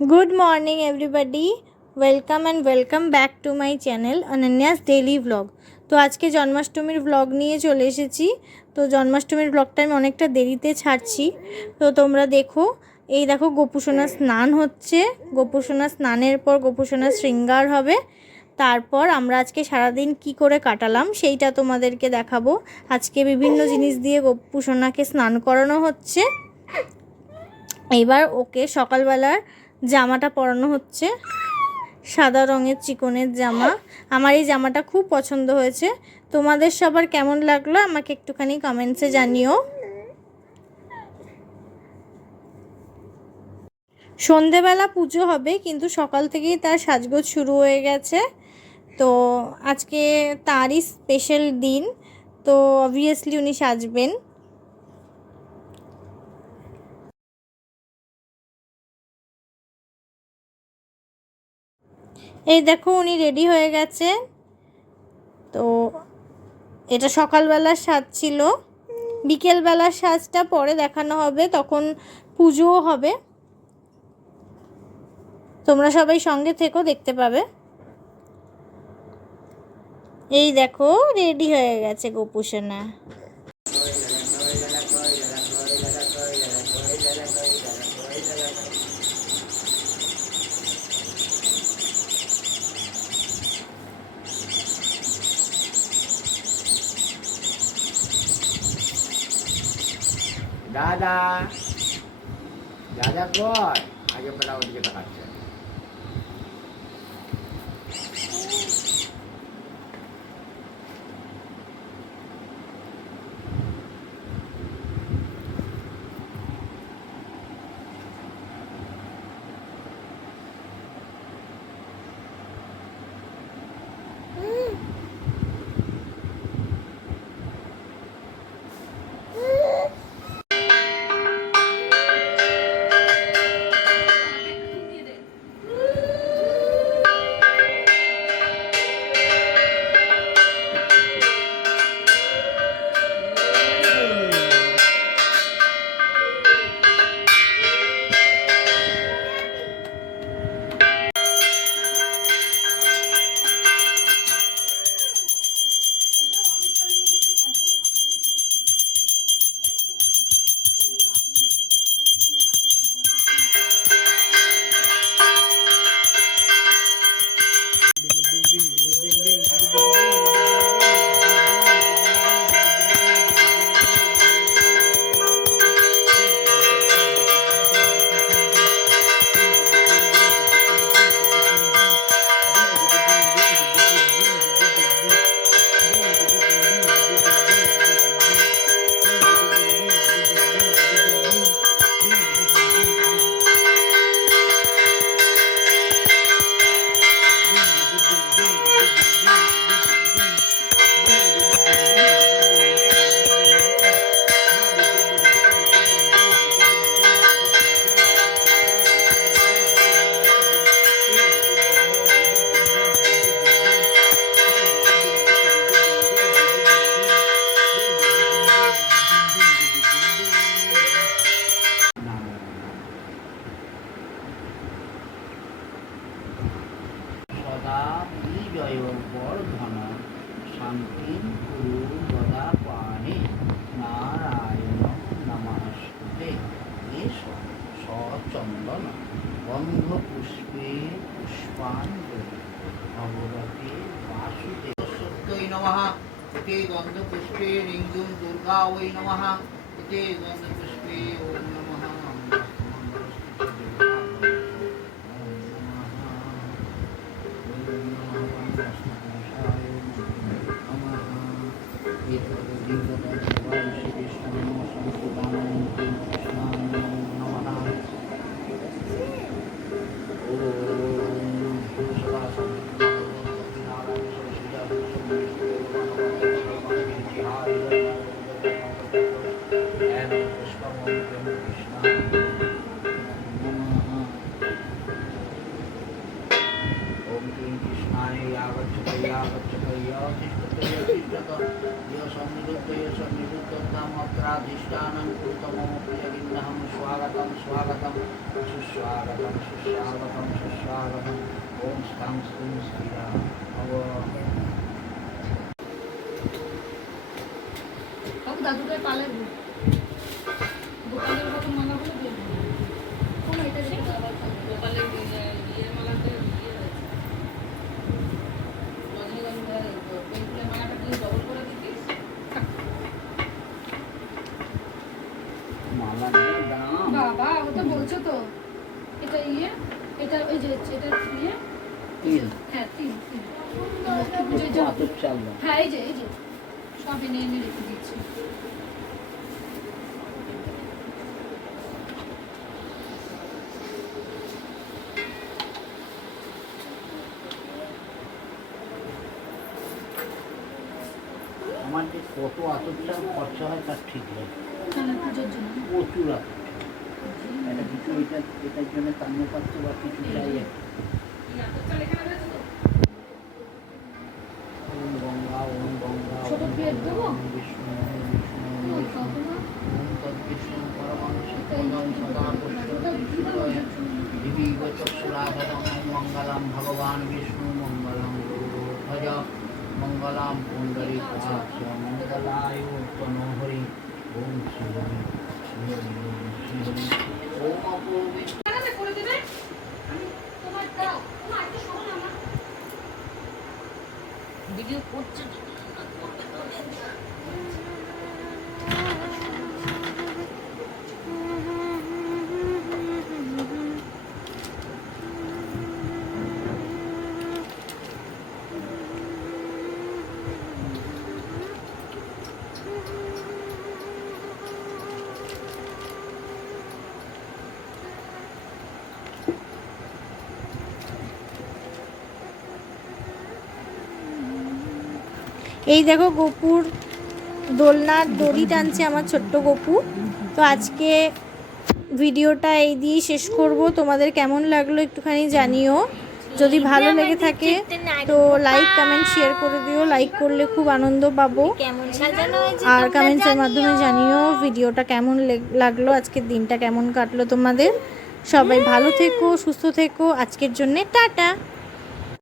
Good morning everybody, welcome and welcome back to my channel Ananya's daily vlog. तो आज के जन्माष्टमीर vlog निये चले एसेছি। तो जन्माष्टमीर व्लगटा आमि अनेकटा देरीते छाड़ছি। तो तोमरा देखो, এই দেখো গোপুসোনা স্নান হচ্ছে। গোপুসোনা স্নানের পর গোপুসোনা শৃঙ্গার হবে। তারপর আমরা আজকে সারাদিন কি করে কাটালাম সেইটা তোমাদেরকে দেখাবো। আজকে বিভিন্ন জিনিস দিয়ে গোপুসোনাকে স্নান করানো হচ্ছে। এবার ওকে সকালবেলার জামাটা পরানো হচ্ছে, সাদা রঙের চিকনের জামা। আমার এই জামাটা খুব পছন্দ হয়েছে। তোমাদের সবার কেমন লাগলো আমাকে একটুখানি কমেন্টসে জানিও। সন্ধেবেলা পুজো হবে, কিন্তু সকাল থেকেই তার সাজগোজ শুরু হয়ে গেছে। তো আজকে তারই স্পেশাল দিন, তো অবভিয়াসলি উনি সাজবেন। এই দেখো উনি রেডি হয়ে গেছে। তো এটা সকালবেলার সাজ ছিল, বিকেলবেলার সাজটা পরে দেখানো হবে, তখন পুজোও হবে। তোমরা সবাই সঙ্গে থেকো, দেখতে পাবে। এই দেখো রেডি হয়ে গেছে গোপুসোনা। দাদা দাদা কই আগে বেলা ওদিকে তাকাচ্ছে। বিজয় বর্ধন শান্তি গুরু গদা পাণে নারায়ণ নমস্তুতে এষ সচন্দন গন্ধ পুষ্পে পুষ্পাঞ্জলি ভগবতে বাসুদেব সত্যই নমঃ। এতে গন্ধ পুষ্পে রিংজুম দুর্গা ওই নমঃ। এতে গন্ধ পুষ্পে ওম নমঃ। Krishna, Yagachakaya, Gachakaya, Tishtapaya, তিষ্ঠত ইয়সন্নিরুদ্ধতামত্রাধিষ্ঠাनं কুরুত মম প্রিয়গিন্নহং স্বাগতম স্বাগতম সুস্বাগতম সুস্বাগতম সুস্বাগতম ওম স্থাং স্তুং স্থিরা ভব। দাদুদের পালের গোপালের কত মালা হলো দিয়ে কোন এটা দেখে আবার গোপালের ইয়ের মালাতে ইয়ে হয়েছে রজনীগন্ধার বেলফুলের মালাটা তুই ডবল করে দিতিস মালা দাম বাবা ও তো বলছো তো এটা ইয়ে এটা ওই যে এটা ইয়ে তিল হ্যাঁ তিল তিল লক্ষ্মী পুজোর জন্য আতপ চাল দাও। হ্যাঁ এই যে সব এনে এনে রেখে দিচ্ছি আমার যে কত আতপ চাল খরচা হয় তার ঠিক নেই, মানে পুজোর জন্য প্রচুর আতপ চাল। এটা কিছু এটার জন্য তাম্রপাত্র বা কিছু চাই একটা। ওম গঙ্গা ওম গঙ্গা ছোট প্লেট দেবো? ওম বিষ্ণু ওম বিষ্ণু ওম বিষ্ণু ওম তদ্বিষ্ণু পরমাংশ পদং সদা পুষ্পদয় দিবি চক্ষুরাধরং মঙ্গলম ভগবান বিষ্ণু মঙ্গলম গুরুধ্বজ মঙ্গলম পুণ্ডরীকাক্ষ মঙ্গলায় তনোহরি ওম শ্রী হরি শ্রী হরি শ্রী হরি ওম অপবিত্র করে দেবে আমি তোমার দাও তোমার একটা শোনো না আমার ভিডিও করছে এই দেখো গোপুর দোলনার দড়ি টানছে আমার ছোট্ট গপু। তো আজকে ভিডিওটা এই দিয়েই শেষ করব। তোমাদের কেমন লাগলো একটুখানি জানিও, যদি ভালো লেগে থাকে তো লাইক কমেন্ট শেয়ার করে দিও। লাইক করলে খুব আনন্দ পাবো, আর কমেন্টসের মাধ্যমে জানিও ভিডিওটা কেমন লাগলো, আজকের দিনটা কেমন কাটলো তোমাদের। সবাই ভালো থেকো, সুস্থ থেকো। আজকের জন্যে টাটা।